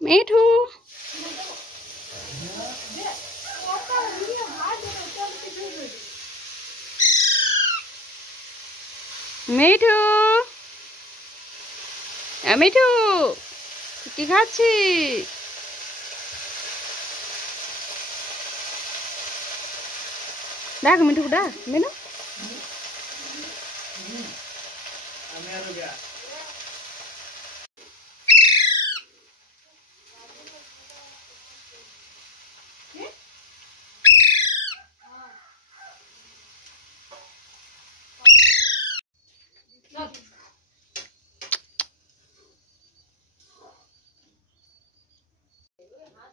মিঠু মিঠু মিঠু কি খাচ্ছিস? ডাক মিঠু ডাক মিনু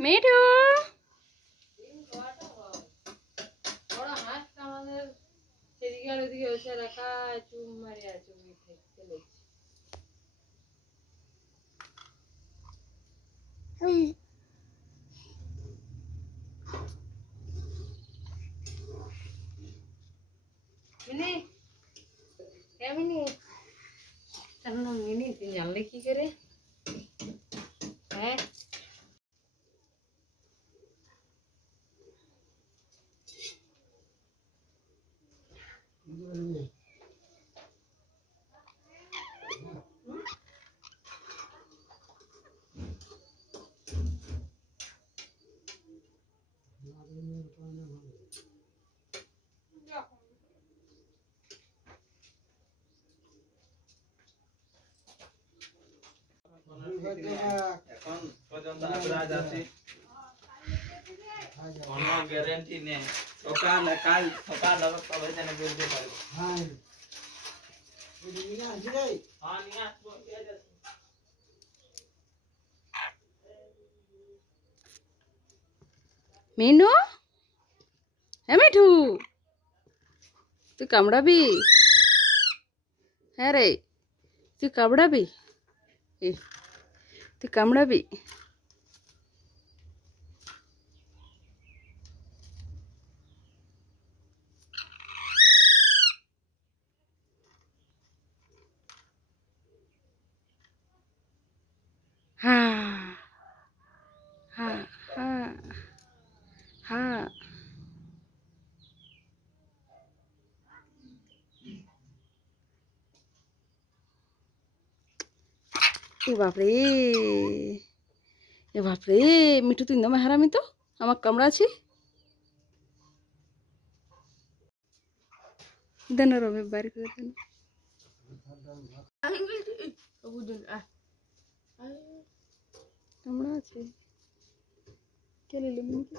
মিঠু জানলে কি করে হ্যাঁ এখন পর্যন্ত আবরাজ আছে কোনো গ্যারান্টি নেই সকালে কাল সকালে তবে জানে বলতে পারবো হ্যাঁ নিয়ে আসবে হ্যাঁ নিয়ে আসবো মিনু হ্যাঁ মিঠু তুই কামড়াবি? হ্যাঁ রে তুই কামড়াবি? তুই কামড়াবি? হ্যাঁ হ্যাঁ হ্যাঁ হ্যাঁ এ বাপরে এ বাপরে মিঠু তুই নামে হারামি তো আমার কামড়া আছি দেন রবে বাইরে করে দেন কামড়া আছে কেলে মিঠু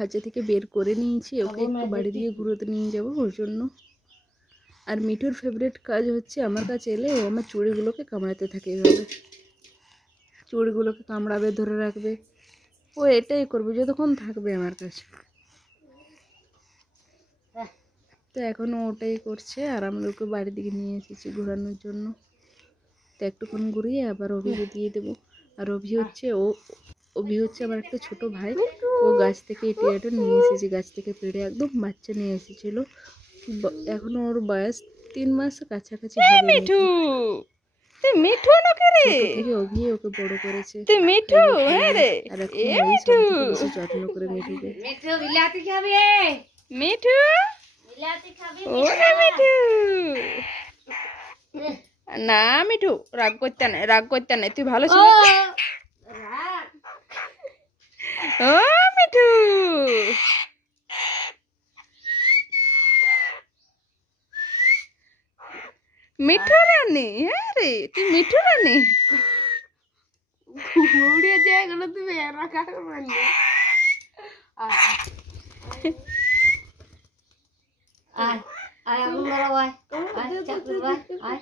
খাঁচা থেকে বের করে নিয়েছি ওকে একটু বাড়ি দিয়ে ঘুরোতে নিয়ে যাবো ওর জন্য। আর মিঠুর ফেভারিট কাজ হচ্ছে আমার কাছে এলে ও আমার চুড়িগুলোকে কামড়াতে থাকে এইভাবে চুড়িগুলোকে কামড়াবে ধরে রাখবে ও এটাই করবে যতক্ষণ থাকবে আমার কাছে। তো এখনও ওটাই করছে আর আমরা ওকে বাড়ির দিকে নিয়ে এসেছি ঘোরানোর জন্য। তো একটুক্ষণ ঘুরিয়ে আবার অভিকে দিয়ে দেবো। আর অভি হচ্ছে আমার একটা ছোট ভাই ও গাছ থেকে এটে নিয়ে এসেছে গাছ থেকে পেড়ে একদম বাচ্চা নিয়ে এসেছিল এখনো ওর বয়স 3 মাস কাছাকাছি হবে। মিঠু তুই মিঠু নাকি রে অভি ওকে বড় করেছে তুই মিঠু হ্যাঁ রে এ মিঠু বেশি যত্ন করে মিঠুকে মিঠু বিলাতি খাবে মিঠু বিলাতি খাবে ওরে মিঠু না মিঠু রাগ করতে নাই তুই ভালো ছিল ও মিঠু মিঠু রানী হ্যাঁ রে তুই মিঠু রানী উড়ে যায় গেল তুমি রাখা করবি আয় আয় আমি বড় আয় আয় চাকরি আয়